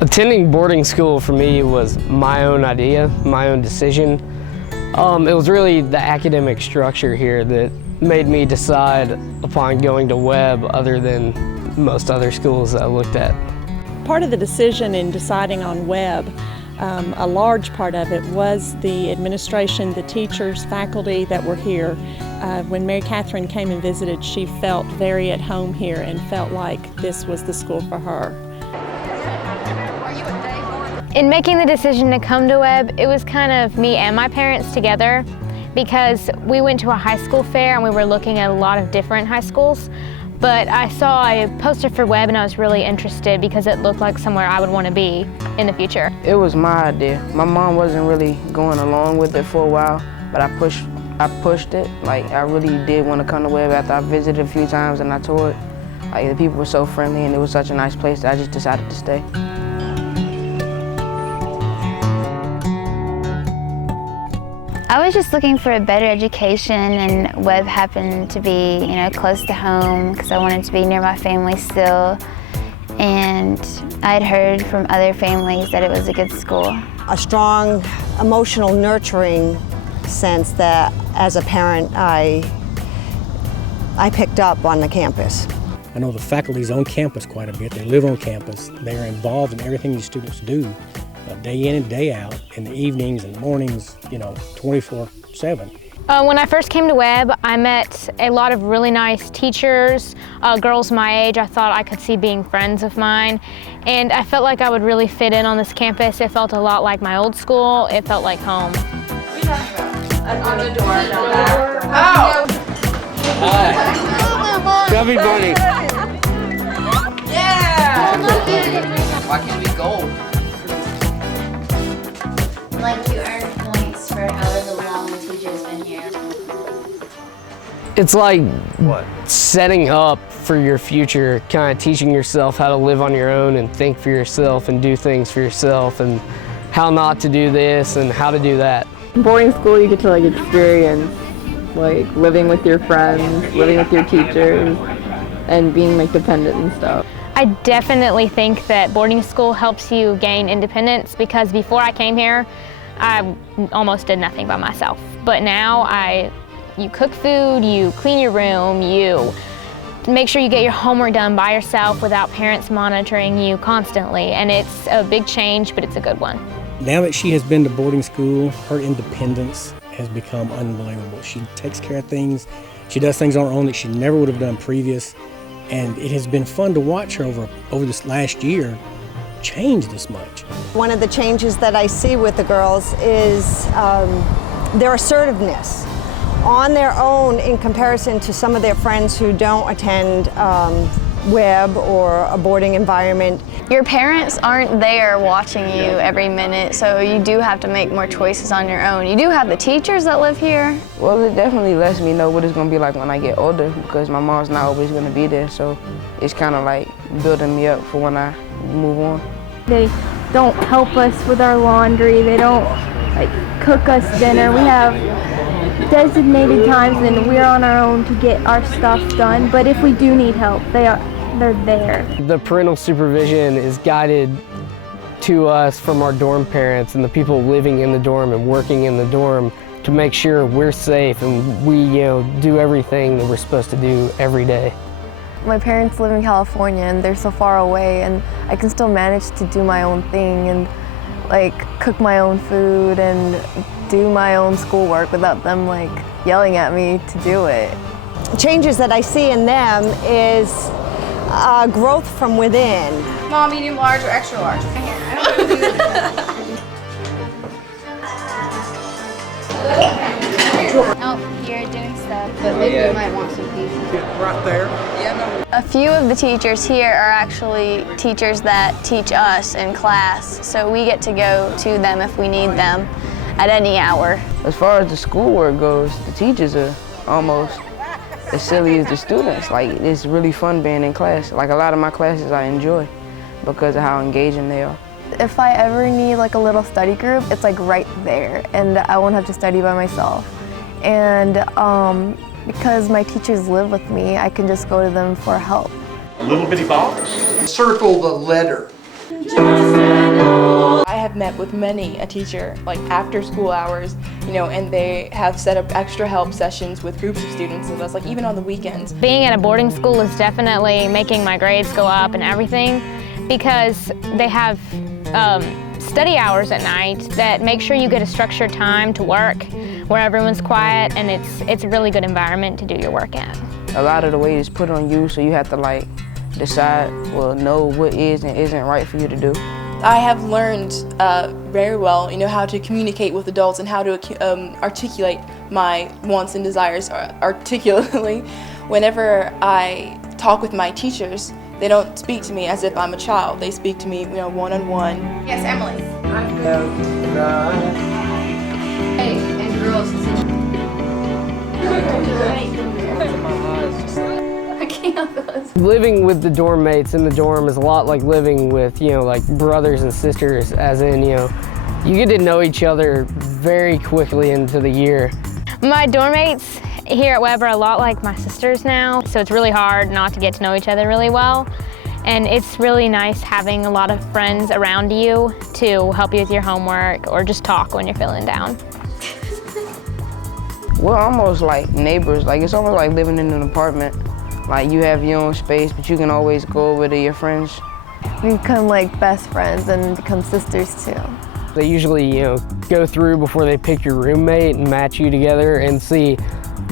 Attending boarding school for me was my own idea, my own decision. It was really the academic structure here that made me decide upon going to Webb other than most other schools that I looked at. Part of the decision in deciding on Webb, a large part of it was the administration, the teachers, faculty that were here. When Mary Catherine came and visited, she felt very at home here and felt like this was the school for her. In making the decision to come to Webb, it was kind of me and my parents together, because we went to a high school fair and we were looking at a lot of different high schools. But I saw a poster for Webb and I was really interested because it looked like somewhere I would want to be in the future. It was my idea. My mom wasn't really going along with it for a while, but I pushed it. Like, I really did want to come to Webb after I visited a few times and I toured. Like, the people were so friendly and it was such a nice place that I just decided to stay. I was just looking for a better education, and Webb happened to be, close to home because I wanted to be near my family still. And I'd heard from other families that it was a good school. A strong, emotional, nurturing sense that as a parent I picked up on the campus. I know the faculty's on campus quite a bit. They live on campus. They're involved in everything these students do. Day in and day out, in the evenings and mornings, 24/7. When I first came to Webb, I met a lot of really nice teachers, girls my age I thought I could see being friends of mine, and I felt like I would really fit in on this campus. It felt a lot like my old school. It felt like home. On the door. Oh! Hi. Chubby bunny. Yeah! Why can't it be gold? Like, you earn points for however long the teacher's been here. It's like setting up for your future, kind of teaching yourself how to live on your own and think for yourself and do things for yourself and how not to do this and how to do that. In boarding school, you get to experience living with your friends, living with your teachers, and being dependent and stuff. I definitely think that boarding school helps you gain independence, because before I came here, I almost did nothing by myself. But now you cook food, you clean your room, you make sure you get your homework done by yourself without parents monitoring you constantly. And it's a big change, but it's a good one. Now that she has been to boarding school, her independence has become unbelievable. She takes care of things. She does things on her own that she never would have done previous. And it has been fun to watch her over this last year change this much. One of the changes that I see with the girls is their assertiveness on their own in comparison to some of their friends who don't attend Webb or a boarding environment. Your parents aren't there watching you every minute, so you do have to make more choices on your own. You do have the teachers that live here. Well, it definitely lets me know what it's going to be like when I get older, because my mom's not always going to be there, so it's kind of like building me up for when I move on. They don't help us with our laundry. They don't cook us dinner. We have designated times and we're on our own to get our stuff done, but if we do need help, they're there. The parental supervision is guided to us from our dorm parents and the people living in the dorm and working in the dorm to make sure we're safe and we do everything that we're supposed to do every day. My parents live in California and they're so far away, and I can still manage to do my own thing and cook my own food and do my own schoolwork without them yelling at me to do it. Changes that I see in them is growth from within. Small, medium, large, or extra large? Oh, you're doing stuff, but maybe you might want some pieces. Right there. A few of the teachers here are actually teachers that teach us in class, so we get to go to them if we need them at any hour. As far as the schoolwork goes, the teachers are almost as silly as the students. It's really fun being in class. A lot of my classes I enjoy because of how engaging they are. If I ever need a little study group, it's right there, and I won't have to study by myself. And because my teachers live with me, I can just go to them for help. A little bitty box. Circle the letter. met with many a teacher like after school hours, you know, and they have set up extra help sessions with groups of students with us, like even on the weekends. Being at a boarding school is definitely making my grades go up and everything, because they have study hours at night that make sure you get a structured time to work where everyone's quiet, and it's a really good environment to do your work at. A lot of the weight is put on you, so you have to like decide, well, know what is and isn't right for you to do. I have learned very well, you know, how to communicate with adults and how to articulate my wants and desires articulately. Whenever I talk with my teachers, they don't speak to me as if I'm a child. They speak to me, you know, one-on-one. Yes, Emily. Hey, and girls. I can't. Living with the dorm mates in the dorm is a lot like living with, you know, like brothers and sisters, as in, you know, you get to know each other very quickly into the year. My dorm mates here at Webb are a lot like my sisters now, so it's really hard not to get to know each other really well. And it's really nice having a lot of friends around you to help you with your homework or just talk when you're feeling down. We're almost like neighbors. Like, it's almost like living in an apartment. Like, you have your own space, but you can always go over to your friends. We become like best friends and become sisters too. They usually, you know, go through before they pick your roommate and match you together and see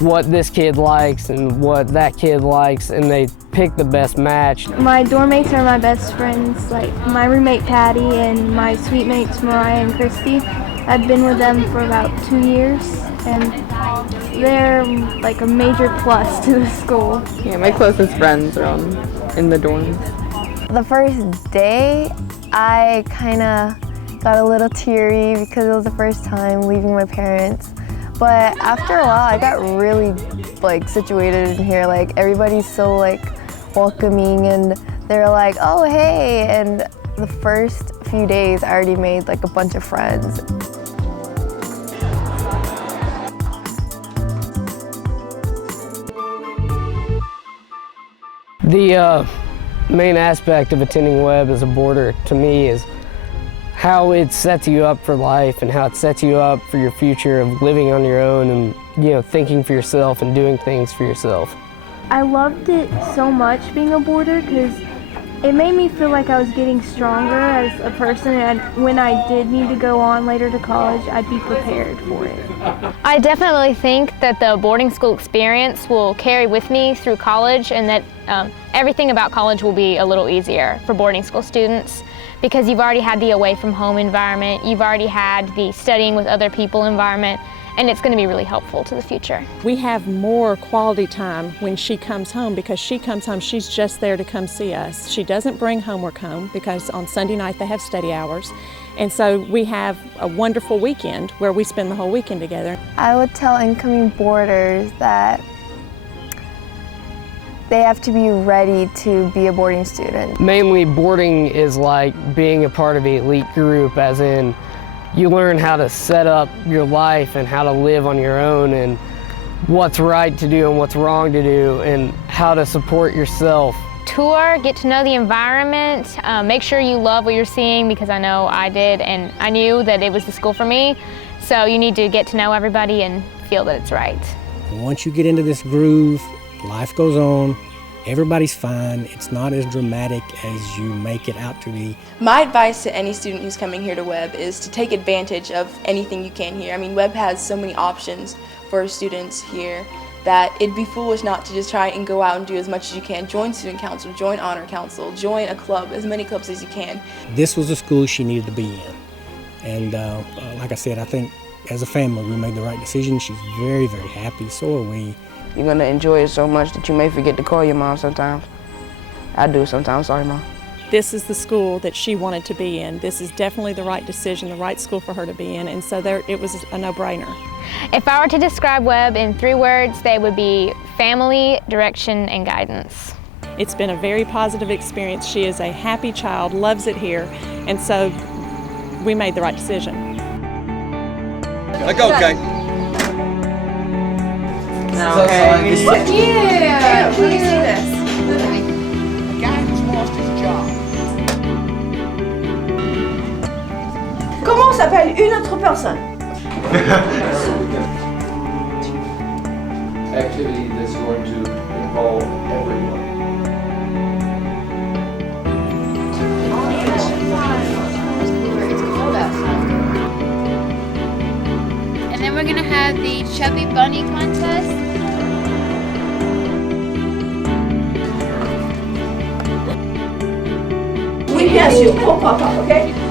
what this kid likes and what that kid likes, and they pick the best match. My dorm mates are my best friends, like my roommate Patty and my suite mates Mariah and Christy. I've been with them for about 2 years, and they're like a major plus to the school. Yeah, my closest friends are in the dorms. The first day, I kind of got a little teary because it was the first time leaving my parents. But after a while, I got really like situated in here. Like, everybody's so like welcoming, and they're like, oh hey, and the first few days I already made like a bunch of friends. The main aspect of attending Webb as a boarder to me is how it sets you up for life and how it sets you up for your future of living on your own and, you know, thinking for yourself and doing things for yourself. I loved it so much being a boarder because it made me feel like I was getting stronger as a person, and when I did need to go on later to college, I'd be prepared for it. I definitely think that the boarding school experience will carry with me through college, and that everything about college will be a little easier for boarding school students, because you've already had the away from home environment, you've already had the studying with other people environment, and it's going to be really helpful to the future. We have more quality time when she comes home, because she comes home, she's just there to come see us. She doesn't bring homework home because on Sunday night they have study hours. And so we have a wonderful weekend where we spend the whole weekend together. I would tell incoming boarders that they have to be ready to be a boarding student. Mainly boarding is like being a part of an elite group, as in you learn how to set up your life and how to live on your own and what's right to do and what's wrong to do and how to support yourself. Tour, get to know the environment, make sure you love what you're seeing, because I know I did, and I knew that it was the school for me. So you need to get to know everybody and feel that it's right. Once you get into this groove, life goes on. Everybody's fine. It's not as dramatic as you make it out to be. My advice to any student who's coming here to Webb is to take advantage of anything you can here. I mean, Webb has so many options for students here that it'd be foolish not to just try and go out and do as much as you can. Join student council, join honor council, join a club, as many clubs as you can. This was the school she needed to be in. And like I said, I think as a family we made the right decision. She's very, very happy, so are we. You're gonna enjoy it so much that you may forget to call your mom sometimes. I do sometimes, sorry Mom. This is the school that she wanted to be in. This is definitely the right decision, the right school for her to be in, and so it was a no-brainer. If I were to describe Webb in 3 words, they would be family, direction, and guidance. It's been a very positive experience. She is a happy child, loves it here, and so we made the right decision. Let go, Kate. Okay. Yeah. Let me see this. A guy who's lost his job. Comment s'appelle une autre personne? Activity that's going to involve everyone. And then we're gonna have the Chubby Bunny contest. Oui, bien sûr, pour papa, ok?